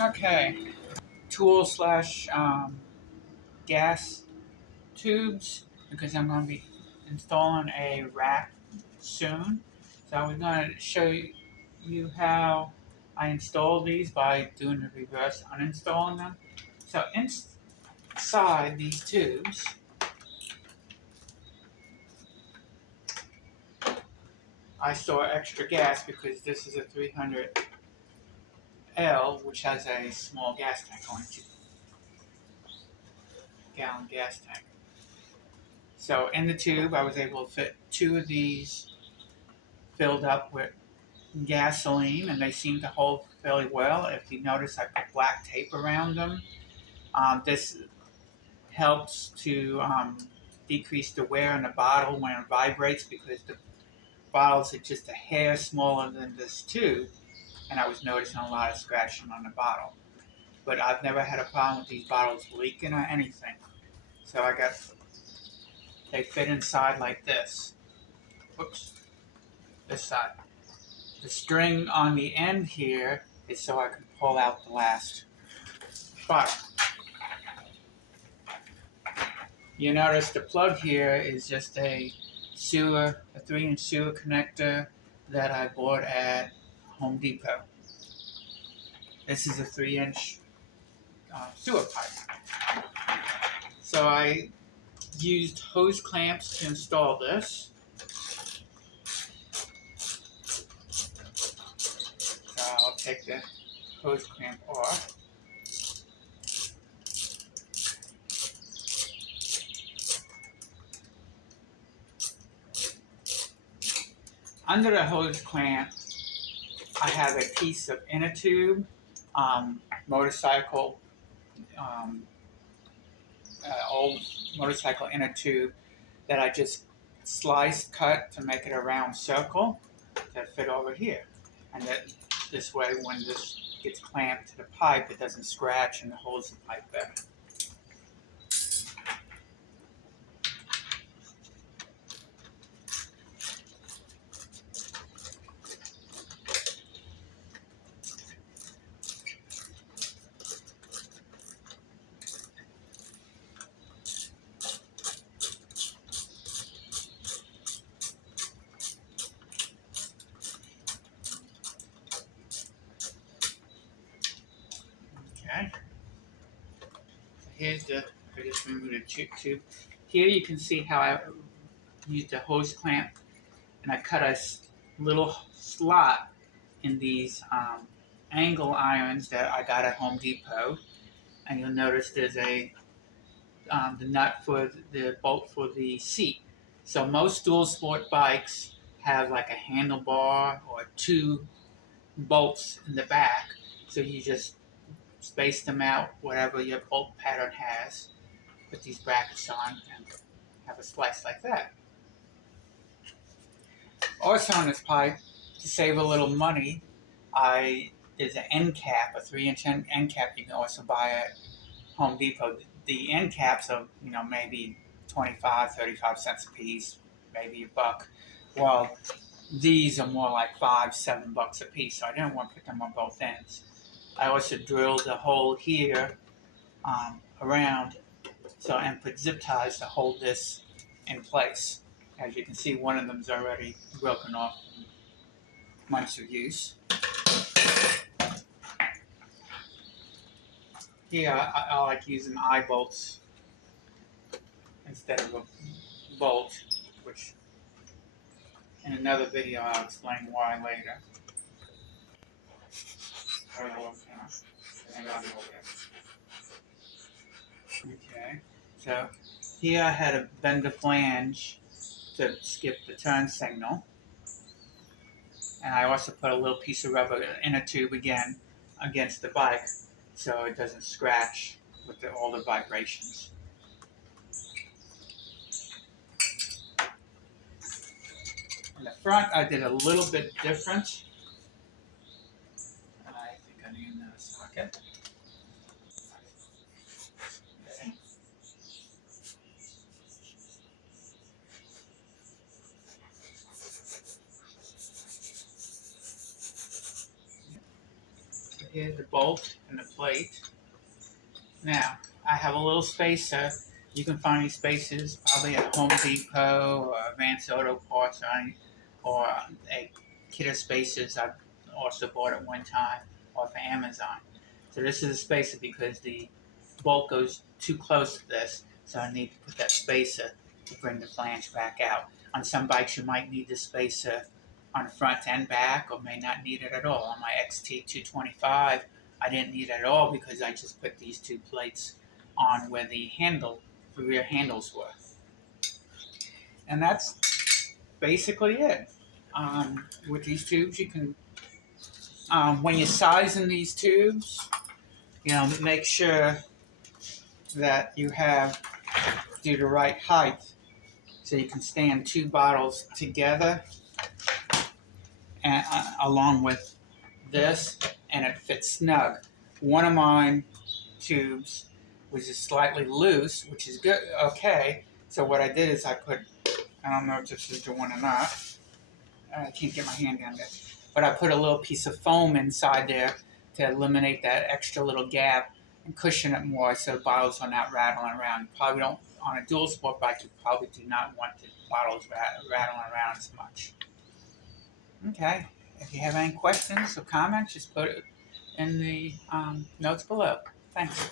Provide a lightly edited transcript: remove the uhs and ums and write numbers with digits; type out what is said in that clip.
Okay, tool slash gas tubes because I'm going to be installing a rack soon. So I was going to show you how I install these by doing the reverse uninstalling them. So inside these tubes, I store extra gas because this is a 300L, which has a small gas tank on it, 2-gallon gas tank. So in the tube, I was able to fit 2 of these filled up with gasoline, and they seem to hold fairly well. If you notice, I put black tape around them. This helps to decrease the wear in the bottle when it vibrates because the bottles are just a hair smaller than this tube, and I was noticing a lot of scratching on the bottle. But I've never had a problem with these bottles leaking or anything. So I guess they fit inside like this. Whoops, this side. The string on the end here is so I can pull out the last bottle. You notice the plug here is just a 3-inch sewer connector that I bought at Home Depot. This is a 3-inch sewer pipe. So I used hose clamps to install this. So I'll take the hose clamp off. Under the hose clamp, I have a piece of inner tube, motorcycle, old motorcycle inner tube that I just cut to make it a round circle that fit over here. And that this way, when this gets clamped to the pipe, it doesn't scratch and holds the pipe better. Okay. Here's the, I just removed the tube. Here you can see how I used a hose clamp and I cut a little slot in these angle irons that I got at Home Depot. And you'll notice there's the nut for the bolt for the seat. So most dual sport bikes have like a handlebar or 2 bolts in the back. So you just space them out, whatever your bolt pattern has. Put these brackets on and have a slice like that. Also on this pipe, to save a little money, there's an end cap, a 3-inch end cap you can also buy at Home Depot. The end caps are, maybe 25, 35 cents a piece, maybe $1. Well, these are more like $5, $7 a piece, so I didn't want to put them on both ends. I also drilled a hole here around, and put zip ties to hold this in place. As you can see, one of them is already broken off from months of use. Here, I like using eye bolts instead of a bolt, which in another video I'll explain why later. Okay, so here I had to bend the flange to skip the turn signal. And I also put a little piece of rubber in a tube again against the bike so it doesn't scratch with all the vibrations. In the front, I did a little bit different. I think I need another socket. Okay. here's the bolt and the plate. Now, I have a little spacer. You can find these spacers probably at Home Depot or Advanced Auto Parts or a kit of spacers I also bought at one time off of Amazon. So this is a spacer because the bolt goes too close to this, so I need to put that spacer to bring the flange back out. On some bikes you might need the spacer on the front and back, or may not need it at all. On my XT225 I didn't need it at all because I just put these two plates on where the rear handles were. And that's basically it. With these tubes you can, when you're sizing these tubes, make sure that you do the right height so you can stand two bottles together and along with this, and it fits snug. One of mine tubes was just slightly loose, which is good, okay. So what I did is I don't know if this is doing or not. I can't get my hand down there. But I put a little piece of foam inside there to eliminate that extra little gap and cushion it more so bottles are not rattling around. You probably don't, on a dual sport bike, you probably do not want the bottles rattling around as much. Okay, if you have any questions or comments, just put it in the notes below. Thanks.